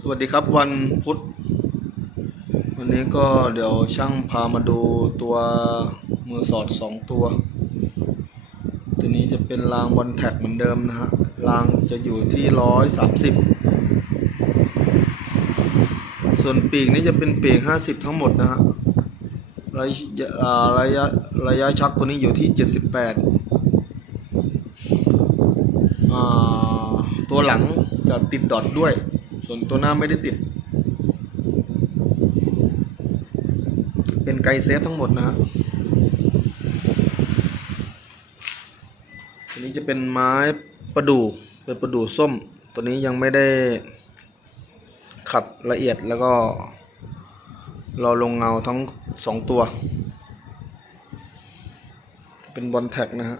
สวัสดีครับวันพุธ วันนี้ก็เดี๋ยวช่างพามาดูตัวมือสอดสองตัว ตัวนี้จะเป็นรางบอลแท็กเหมือนเดิมนะฮะ รางจะอยู่ที่ร้อยสามสิบส่วนปีกนี้จะเป็นปีกห้าสิบทั้งหมดนะฮะระยะระยะระยะชักตัวนี้อยู่ที่เจ็ดสิบแปด ตัวหลังจะติดดอทด้วย ส่วนตัวหน้าไม่ได้ติด เป็นไกเซฟทั้งหมดนะฮะตัวนี้จะเป็นไม้ประดู่เป็นประดู่ส้ม ตัวนี้ยังไม่ได้ขัดละเอียดแล้วก็รอลงเงาทั้งสองตัว เป็นบอลแท็กนะฮะ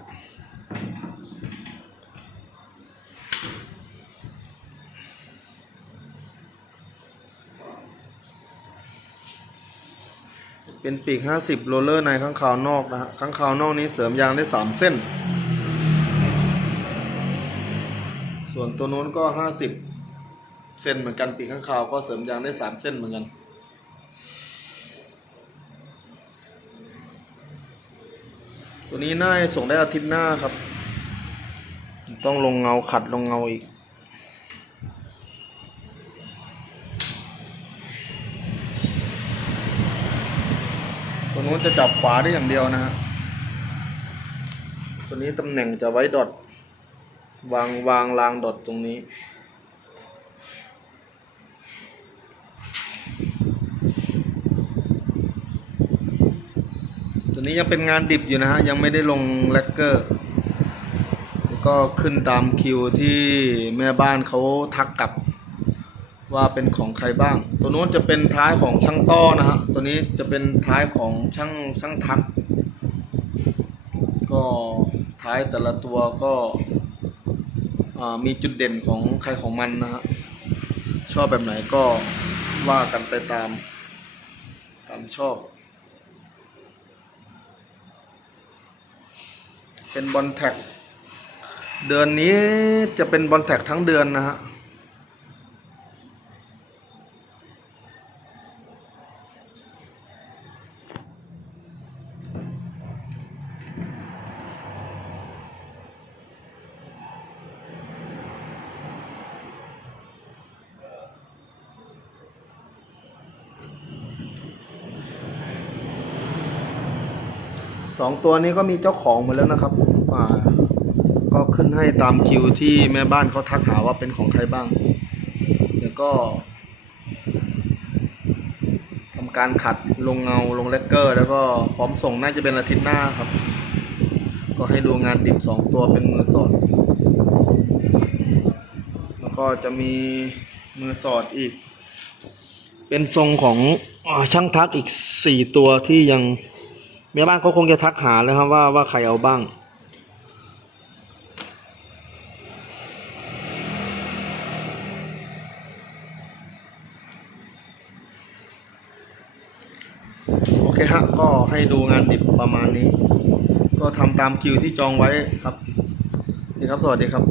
เป็นปีก 50 โรลเลอร์ในข้างขาวนอกนะฮะข้างขาวนอกนี้เสริมยางได้ 3 เส้น ส่วนตัวนู้นก็ 50 เส้นเหมือนกันปีกข้างขาวก็เสริมยางได้ 3 เส้นเหมือนกันตัวนี้น่าส่งได้อาทิตย์หน้าครับ ต้องลงเงาขัดลงเงาอีก ตัวนู้นจะจับขวาได้อย่างเดียวนะฮะตัวนี้ตำแหน่งจะไว้ดอทวางวางรางดอทตรงนี้ตัวนี้ยังเป็นงานดิบอยู่นะฮะ ยังไม่ได้ลงแลกเกอร์แล้วก็ขึ้นตามคิวที่แม่บ้านเขาทักกลับ ว่าเป็นของใครบ้าง ตัวนู้นจะเป็นท้ายของช่างต้อนะฮะตัวนี้จะเป็นท้ายของช่างช่างทัก ก็ท้ายแต่ละตัวก็มีจุดเด่นของใครของมันนะฮะชอบแบบไหนก็ว่ากันไปตามตามชอบ เป็นบอลแท็กเดือนนี้จะเป็นบอลแท็กทั้งเดือนนะฮะ สองตัวนี้ก็มีเจ้าของหมดแล้วนะครับอ่าก็ขึ้นให้ตามคิวที่แม่บ้านเขาทักหาว่าเป็นของใครบ้าง เดี๋ยวก็ทำการขัดลงเงาลงเลกเกอร์ แล้วก็พร้อมส่งน่าจะเป็นอาทิตย์หน้าครับ ก็ให้ดูงานดิบสองตัวเป็นมือสอด แล้วก็จะมีมือสอดอีก เป็นทรงของอช่างทักอีกสี่ตัวที่ยัง ม่บ้านเขาคงจะทักหาแล้วครับว่าว่าใครเอาบ้าง โอเคฮะก็ให้ดูงานดิบประมาณนี้ ก็ทำตามคิวที่จองไว้ครับนี่ครับ สวัสดีครับ